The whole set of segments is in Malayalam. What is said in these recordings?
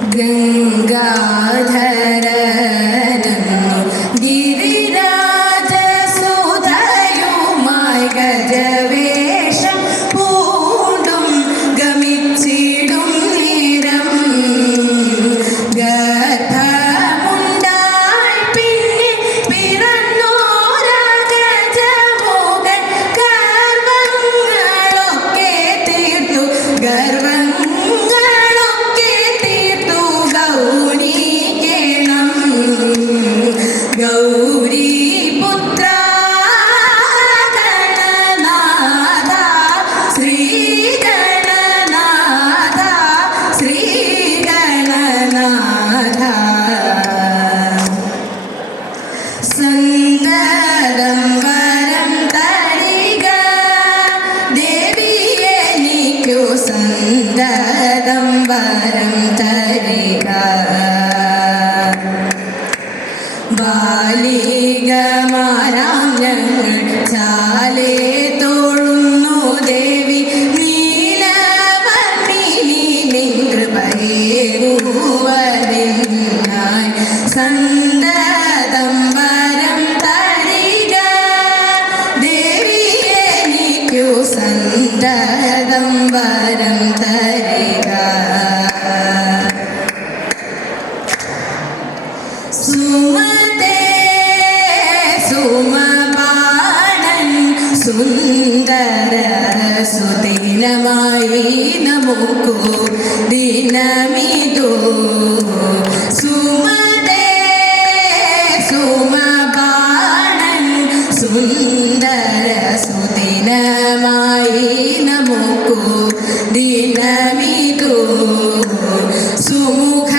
ഗംഗാധരനു ഗിരിരാജസുധയുമായി ഗജവേഷം പൂണ്ടും ഗമിച്ചിടും നേരം ഗർഭമുണ്ടായി പിന്നെ പിറന്നോര ഗജമുഖൻ ഗർവങ്ങളൊക്കെ തീർത്തു ഗൗരീപുത്ര ഗണനാഥ ശ്രീഗണനാഥ ശ്രീഗണനാഥ സന്തതം വരം തരിക ദേവിയെ എനിക്കു സന്തതം വരം തരിക ബാലികമാരാം ഞങ്ങൾ ചാലേ തോഴുന്നു ദേവി നീലവർണ്ണിനി നിൻ കൃപയേകുവതിനായി സന്തതം വരം തരിക ദേവിയെ എനിക്കു സന്തതം വരം തരിക സുമബാണൻ സുന്ദര സുദിനമായി നമുക്കു ദിനമിതു സുമബാണൻ സുന്ദര സുദിനമായി നമുക്കു ദിനമിതു സുമുഖ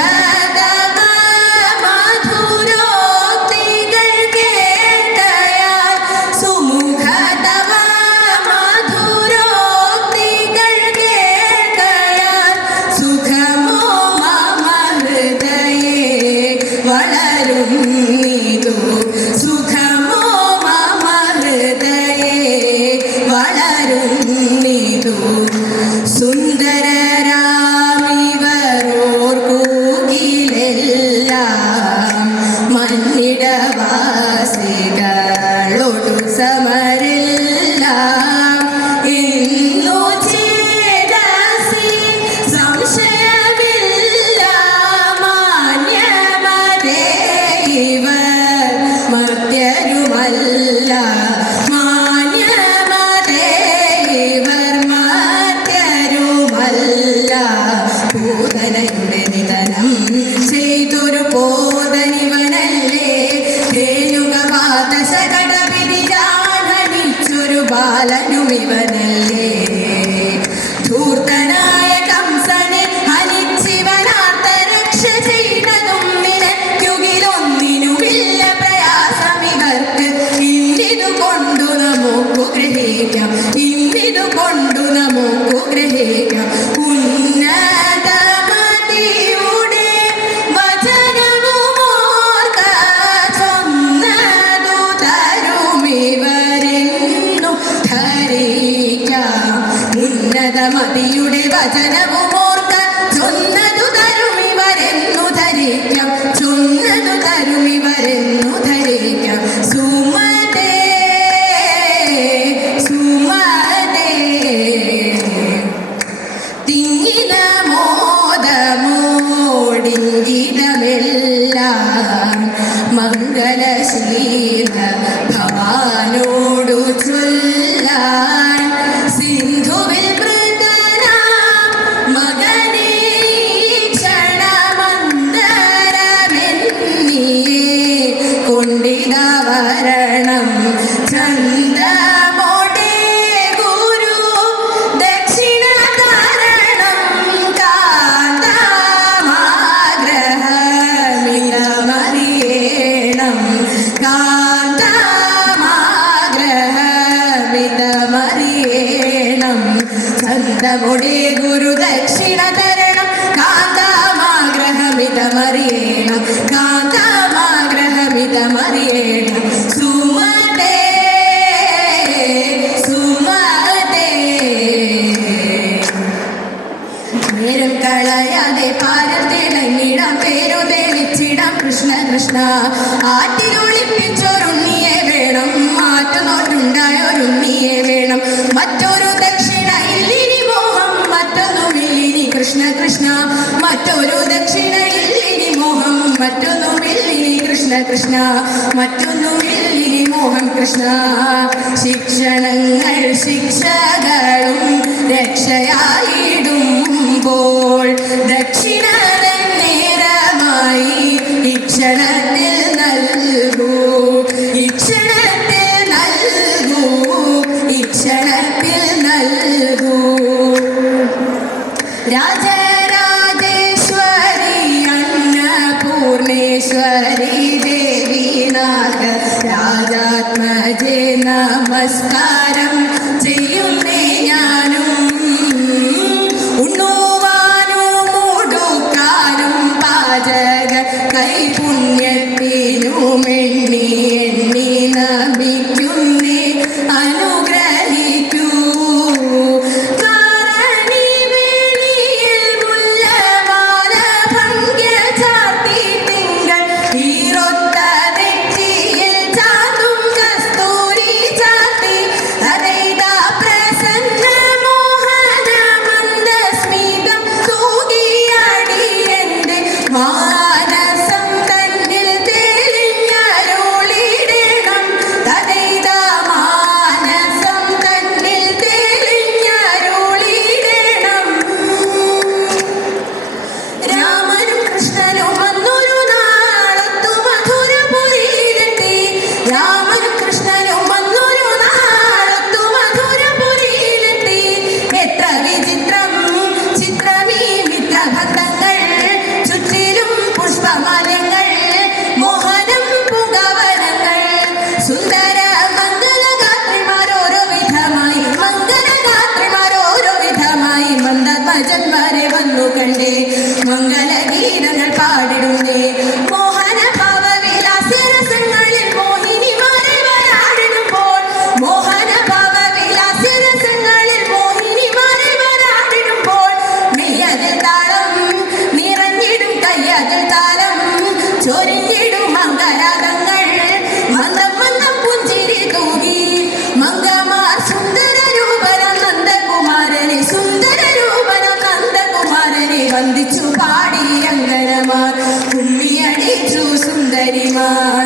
സുഖമോ മമ ഹൃദയേ വളരുന്നിതു സുന്ദരരാമിവരോർക്കൂകിലെല്ലാം മന്നിടവാസികളോടു സമരെല്ലാം ഇന്നു ചേതസി സംശയമില്ല മാന്യമതേ ഇവർ മർത്യരുമല്ല മാന്യമതേ ഇവർ മർത്യരുമല്ല പൂതനയുടെ നിധനം ചെയ്തൊരു പോതനിവനല്ലേ ധേനുകവാതശകടവിധിയാനണിച്ചൊരു ബാലനുമിവനല്ലേ ധൂർത്തനായ കംസനെ ഹനിച്ചിവനാർത്ത രക്ഷ ചെയ്തതും നിനക്കുകിലൊന്നിനുമില്ല പ്രയാസമിവർക്ക് ഇന്നിതു കൊണ്ടു നമുക്കു ഗ്രഹിക്കാം ഇന്നിതു കൊണ്ടു നമുക്കു ഗ്രഹിക്കാം ഉന്നതമതിയുടെ വചനവുമോർക്ക ചൊന്നതു തരുമിവരെന്നു ധരിക്കാം ഉന്നതമതിയുടെ വചനവുമോർക്ക ചൊന്നതു തരുമിവരെന്നു ധരിക്കാം ചൊന്നതു തരുമിവരെന്നു ധരിക്കാം സുമതേ സുമതേ തിങ്ങിന മോദമോടിങ്കിതമെല്ലാം മംഗളശീല ഭവാനോടു ചൊല്ലാൻ സിന്ധുവിൽ മൃതനാം മകനേ ക്ഷണമന്തരമെന്നിയേ കൊണ്ടിത വരണം ചന്ദമോടേ ഗുരു ദക്ഷിണ തരണം കാന്തമാഗ്രഹമിലമറിയേണം കളയാതെ പാരം തിളങ്ങിടാം പേരു തെളിച്ചിടാം കൃഷ്ണ കൃഷ്ണ. ആറ്റിലൊളിപ്പിച്ചൊരുണ്ണിയെ വേണം, മാറ്റുന്നോട്ടുണ്ടായൊരുണ്ണിയെ വേണം. മറ്റൊരു ദക്ഷിണ ഇല്ലിനി മോഹം, മറ്റൊന്നുമില്ലിനി കൃഷ്ണ കൃഷ്ണ. മറ്റൊരു ദക്ഷിണ ഇല്ലിനി മോഹം, മറ്റൊന്നുമില്ലിനി കൃഷ്ണ കൃഷ്ണ. മറ്റൊന്നുമില്ലിനി മോഹം കൃഷ്ണ. ശിക്ഷണങ്ങൾ ശിക്ഷകളും രക്ഷയായിടുമ്പോൾ ദക്ഷിണ നേരമായി ഇക്ഷണത്തിൽ നൽകൂ, ഇക്ഷണത്തിൽ നൽകൂ, ഇക്ഷണത്തിൽ നൽകൂ. രാജരാജേശ്വരി അന്നപൂർണേശ്വരി ദേവീനാഥ രാജാത്മജേ നമസ്കാരം ചെയ്യുന്നേ ഞാനും. ഉണ്ണുവാനും ഉടുക്കാനും പാചക കൈപുണ്യത്തിനും എണ്ണി എണ്ണി നമിക്കുന്നേ അനുഗ്രഹിക്കൂ. കാരണി വേളിയിൽ മുല്ലമാല ഭംഗ്യ ചാർത്തി തിങ്കൾ ഈറൊത്ത നെറ്റിയിൽ ചാർത്തും കസ്തൂരി ചാർത്തി അതൈതാ പ്രസന്ന മോഹന മന്ദസ്മിതം തൂകിയാടി എന്റെ മാനസം തന്നിൽ തെളിഞ്ഞരുളിടണം. തദൈതാ മാനസം തന്നിൽ തെളിഞ്ഞരുളിടണം. രാമനും കൃഷ്ണനും വന്നൊരു നാളത്തു മധുരപുരിയിലെത്തി. രാമനും കൃഷ്ണനും വന്നൊരു നാളത്തു മധുരപുരിയിലെത്തി. എത്ര വിചിത്രം ചിത്രമീ മിത്രബന്ധങ്ങൾ, ചുറ്റിലും പുഷ്പമാലങ്ങൾ, മോഹനം പുകവനങ്ങൾ. സുന്ദര മംഗലഗാത്രിമാരോരോ വിധമായി, മംഗലഗാത്രിമാരോരോ വിധമായി മന്ദധ്വജന്മാരെ വന്നു കണ്ടേ മംഗലഗീതങ്ങൾ പാടിടുന്നേ. മോഹന ഭാവവിലാസ്യരസങ്ങളിൽ മോഹിനിമാരെ വരാടിടുമ്പോൾ, മോഹന ഭാവവിലാസ്യരസങ്ങളിൽ മോഹിനിമാരെ വരാടിടുമ്പോൾ നെയ്യതിൽ താളം നിറഞ്ഞിടും കയ്യതിൽ താളം ചൊരിഞ്ഞിടും മംഗലാതങ്ങൾ. മന്ദം മന്ദം പുഞ്ചിരി തൂകി മംഗമാർ സുന്ദര രൂപനം നന്ദകുമാരനെ, സുന്ദര രൂപനം നന്ദകുമാരനെ വന്ദിച്ചു പാടി അങ്കനമാർ കുമ്മിയടിച്ചു സുന്ദരിമാർ.